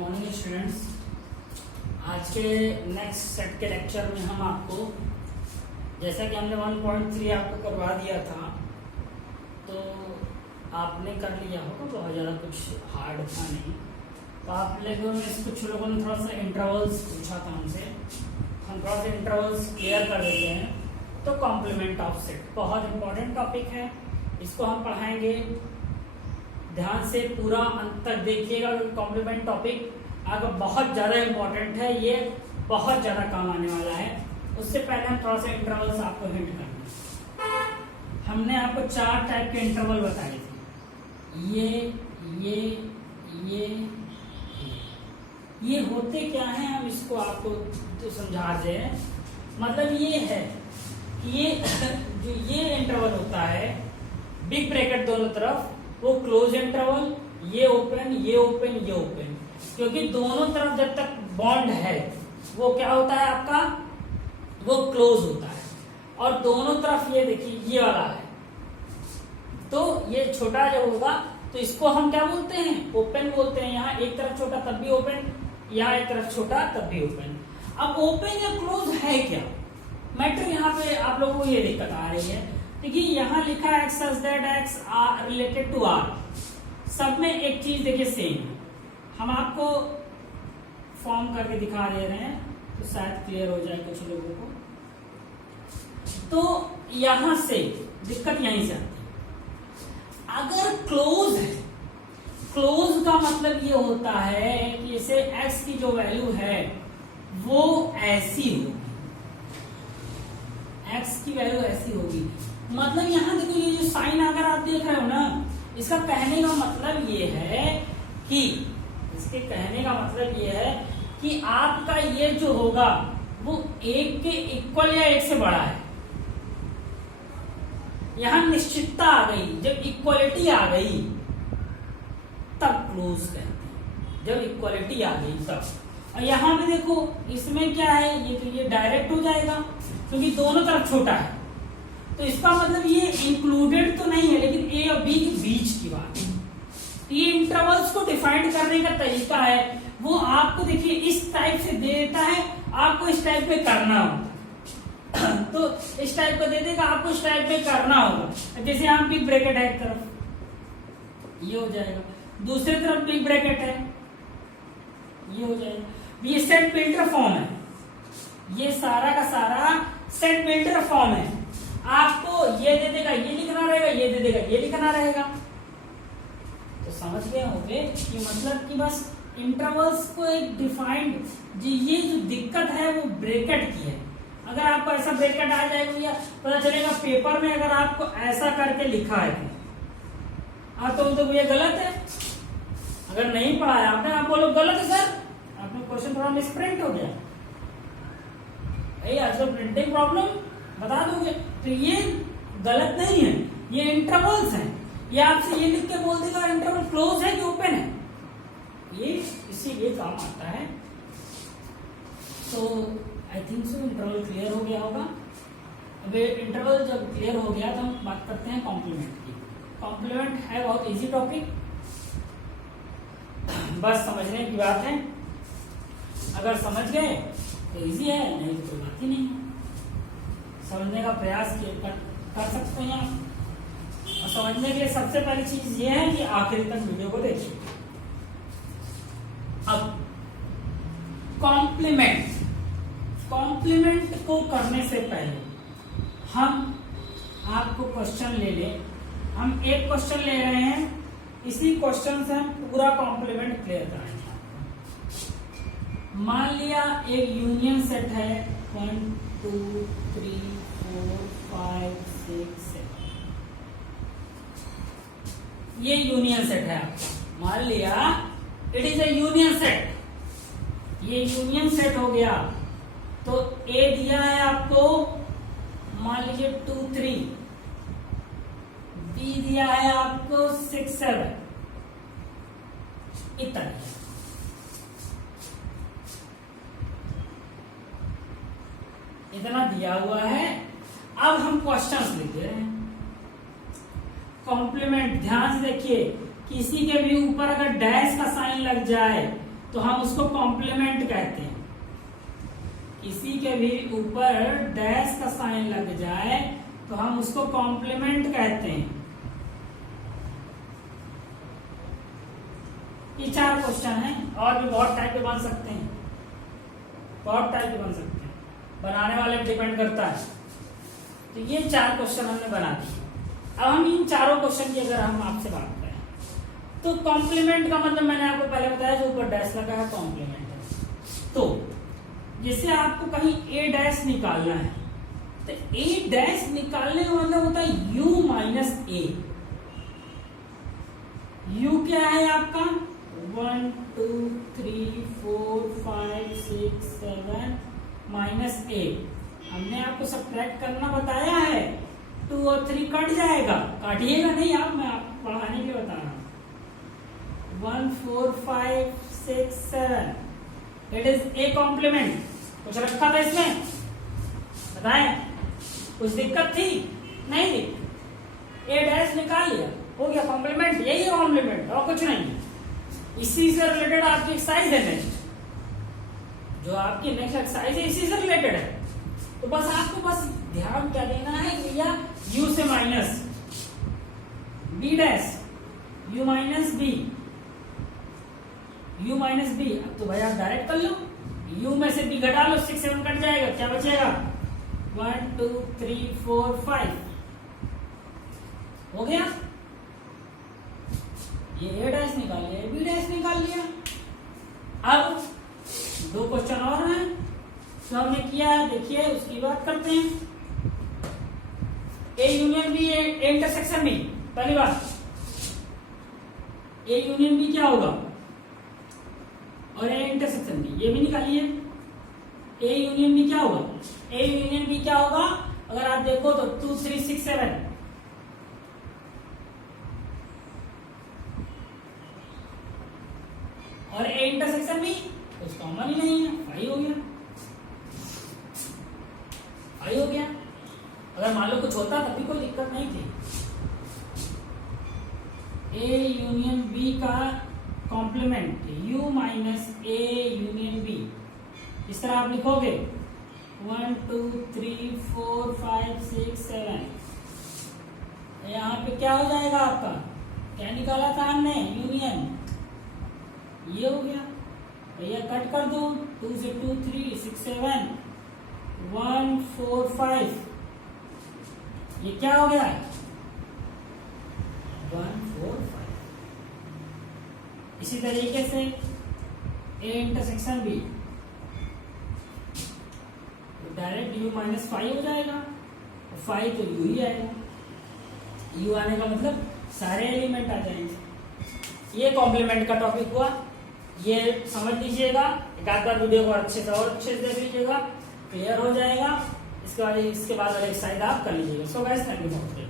Morning students. आज के next set के लेक्चर में हम आपको, जैसा कि हमने 1.3 आपको करवा दिया था, तो आपने कर लिया होगा, बहुत ज़्यादा कुछ हार्ड था नहीं। तो आप लोगों में कुछ लोगों ने थोड़ा सा इंटरवल्स पूछा था हमसे, हम थोड़ा सा इंटरवल्स क्लियर कर देते हैं। तो कॉम्प्लीमेंट ऑफ सेट बहुत इंपॉर्टेंट टॉपिक है, इसको हम पढ़ाएंगे। ध्यान से पूरा अंत तक देखिएगा। कॉम्प्लीमेंट टॉपिक आपका बहुत ज्यादा इंपॉर्टेंट है, ये बहुत ज्यादा काम आने वाला है। उससे पहले हम थोड़ा सा इंटरवल्स आपको हिंट करना। हमने आपको 4 टाइप के इंटरवल बताए थे। ये होते क्या हैं, हम इसको आपको तो समझा रहे हैं। मतलब ये है कि ये जो ये इंटरवल होता है, बिग ब्रैकेट दोनों तरफ, वो क्लोज इंटरवल, ये ओपन, ये ओपन, ये ओपन। क्योंकि दोनों तरफ जब तक बॉन्ड है वो क्या होता है आपका, वो क्लोज होता है। और दोनों तरफ ये देखिए ये वाला है, तो ये छोटा जब होगा तो इसको हम क्या बोलते हैं, ओपन बोलते हैं। यहाँ एक तरफ छोटा तब भी ओपन, यहाँ एक तरफ छोटा तब भी ओपन। अब ओपन या क्लोज है क्या मैटर, यहाँ पे आप लोगों को ये दिक्कत आ रही है। देखिए यहाँ लिखा है x such that x are related to R, सब में एक चीज देखिए सेम। हम आपको फॉर्म करके दिखा दे रहे हैं तो शायद क्लियर हो जाए कुछ लोगों को। तो यहां से दिक्कत यहीं से आती है। अगर क्लोज है, क्लोज का मतलब ये होता है कि इसे एक्स की जो वैल्यू है वो ऐसी होगी, एक्स की वैल्यू ऐसी होगी। मतलब यहां देखो ये जो साइन अगर आप देख रहे हो ना, इसका कहने का मतलब ये है कि, इसके कहने का मतलब ये है कि आपका ये जो होगा वो 1 के इक्वल या 1 से बड़ा है। यहां निश्चितता आ गई, जब इक्वलिटी आ गई तब क्लोज कहते हैं, जब इक्वलिटी आ गई तब। और यहां भी देखो इसमें क्या है, ये तो ये डायरेक्ट हो जाएगा क्योंकि दोनों तरफ छोटा है। तो इसका मतलब ये इंक्लूडेड तो नहीं है, लेकिन ए और बी के बीच की बात है। ये इंटरवल्स को डिफाइन करने का तरीका है, वो आपको देखिए इस टाइप से दे देता है, आपको इस टाइप में करना होगा। तो इस टाइप का दे देगा, आपको इस टाइप में करना होगा। जैसे यहाँ बिग ब्रैकेट है, एक तरफ ये हो जाएगा, दूसरी तरफ बिग ब्रैकेट है, ये हो जाएगा। ये सेट बिल्डर फॉर्म है, ये सारा का सारा सेट बिल्डर फॉर्म है। आपको ये दे देगा, ये लिखना रहेगा, ये दे देगा, ये लिखना रहेगा। तो समझ गए होंगे कि मतलब कि बस इंटरवल्स को एक डिफाइंड, ये जो दिक्कत है वो ब्रैकेट की है। अगर आपको ऐसा ब्रैकेट आ जाएगा या पता चलेगा पेपर में, अगर आपको ऐसा करके लिखा है तो ये गलत है। अगर नहीं पढ़ाया आपने, आप बोलो गलत है सर, आपने क्वेश्चन थोड़ा मिसप्रिंट हो गया, आजकल प्रिंटिंग प्रॉब्लम बता दोगे। तो ये गलत नहीं है, ये इंटरवल्स हैं। ये आपसे ये लिख के बोल देगा इंटरवल क्लोज है कि ओपन है, ये इसीलिए काम आता है। तो I think so interval clear हो गया होगा। अब इंटरवल जब क्लियर हो गया तो हम बात करते हैं कॉम्प्लीमेंट की। कॉम्प्लीमेंट है बहुत इजी टॉपिक, बस समझने की बात है। अगर समझ गए तो इजी है, नहीं तो कोई बात ही नहीं। समझने का प्रयास कर सकते हैं आप। और समझने के लिए सबसे पहली चीज ये है कि आखिरी तक वीडियो को देखिए। अब कॉम्प्लीमेंट को करने से पहले हम आपको क्वेश्चन ले लें। हम एक क्वेश्चन ले रहे हैं, इसी क्वेश्चन से हम पूरा कॉम्प्लीमेंट क्लियर कराएंगे। मान लिया एक यूनियन सेट है 1 2 3 4 5 6 7, ये यूनियन सेट है आपका। मान लिया it is A union set, ये यूनियन सेट हो गया। तो ए दिया है आपको, मान लीजिए 2 3, बी दिया है आपको 6 7, इतना इतना दिया हुआ है। अब हम क्वेश्चंस लिख दे रहे हैं। कॉम्प्लीमेंट ध्यान से देखिए, किसी के भी ऊपर अगर डैश का साइन लग जाए तो हम उसको कॉम्प्लीमेंट कहते हैं। किसी के भी ऊपर डैश का साइन लग जाए तो हम उसको कॉम्प्लीमेंट कहते हैं। ये 4 क्वेश्चन हैं, और भी बहुत टाइप के बन सकते हैं, बहुत टाइप के बन सकते हैं, बनाने वाले पे डिपेंड करता है। तो ये 4 क्वेश्चन हमने बना दिए। अब हम इन चारों क्वेश्चन की अगर हम आपसे बात करें तो कॉम्प्लीमेंट का मतलब मैंने आपको पहले बताया, जो ऊपर डैश लगा है कॉम्प्लीमेंट है। तो जैसे आपको कहीं ए डैश निकालना है तो ए डैश निकालने का मतलब होता है यू माइनस ए। यू क्या है आपका 1 2 3 4 5 6 7 माइनस ए। हमने आपको सब्ट्रैक्ट करना बताया है, 2 और 3 कट जाएगा, काटिएगा नहीं आप, मैं आपको पढ़ाने के लिए बता रहा हूं। 1 4 5 6 7 इट इज ए कॉम्प्लीमेंट। कुछ रखा था इसमें बताएं, कुछ दिक्कत थी? नहीं थी। ए डैश निकाल लिया, हो गया कॉम्प्लीमेंट। यही है कॉम्प्लीमेंट, और कुछ नहीं। इसी से रिलेटेड आपकी एक्सरसाइज है नेक्स्ट, जो आपकी नेक्स्ट एक्सरसाइज है इसी से रिलेटेड है। तो बस आपको बस ध्यान क्या देना है भैया, u से minus b dash, u minus b, u minus b। अब तो भाई आप डायरेक्ट कर लो, u में से b घटा लो, 6 7 कट जाएगा, क्या बचेगा 1 2 3 4 5। हो गया, ये a डैश निकाल लिया, b डैश निकाल लिया। अब 2 क्वेश्चन और हैं जो हमने किया है, देखिए उसकी बात करते हैं। A union B, A intersection B. पहली बात, ए यूनियन बी क्या होगा, और ए इंटरसेक्शन बी, ये भी निकालिए। ए यूनियन बी क्या होगा, ए यूनियन बी क्या होगा, अगर आप देखो तो 2 3 6 7। और ए इंटरसेक्शन बी कुछ कॉमन ही नहीं है, 5 हो गया, 5 हो गया। अगर मान लो कुछ होता तब भी कोई दिक्कत नहीं थी। ए यूनियन बी का complement u minus A union B, इस तरह आप लिखोगे 1 2 3 4 5 6 7। यहाँ पे क्या हो जाएगा आपका, क्या निकाला था हमने, यूनियन, ये हो गया भैया। कट कर दो, 2 से 2 3 6 7 1 4 5, ये क्या हो गया 1 4 5। इसी तरीके से A intersection B, direct u minus 5 हो जाएगा, 5 तो u ही आएगा। u आने का मतलब सारे एलिमेंट आ जाएंगे। ये कॉम्प्लीमेंट का टॉपिक हुआ, ये समझ लीजिएगा। एक आध बार वीडियो को अच्छे से और अच्छे से देख लीजिएगा, क्लियर हो जाएगा। इसके बाद वाले एक्सरसाइज आप कर लीजिएगा। So guys, thank you for watching.